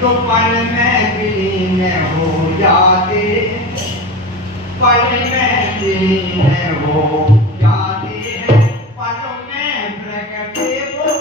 तो पल में विलीन हो जाते, पल में विलीन हो जाते हैं, पल में प्रगटे वो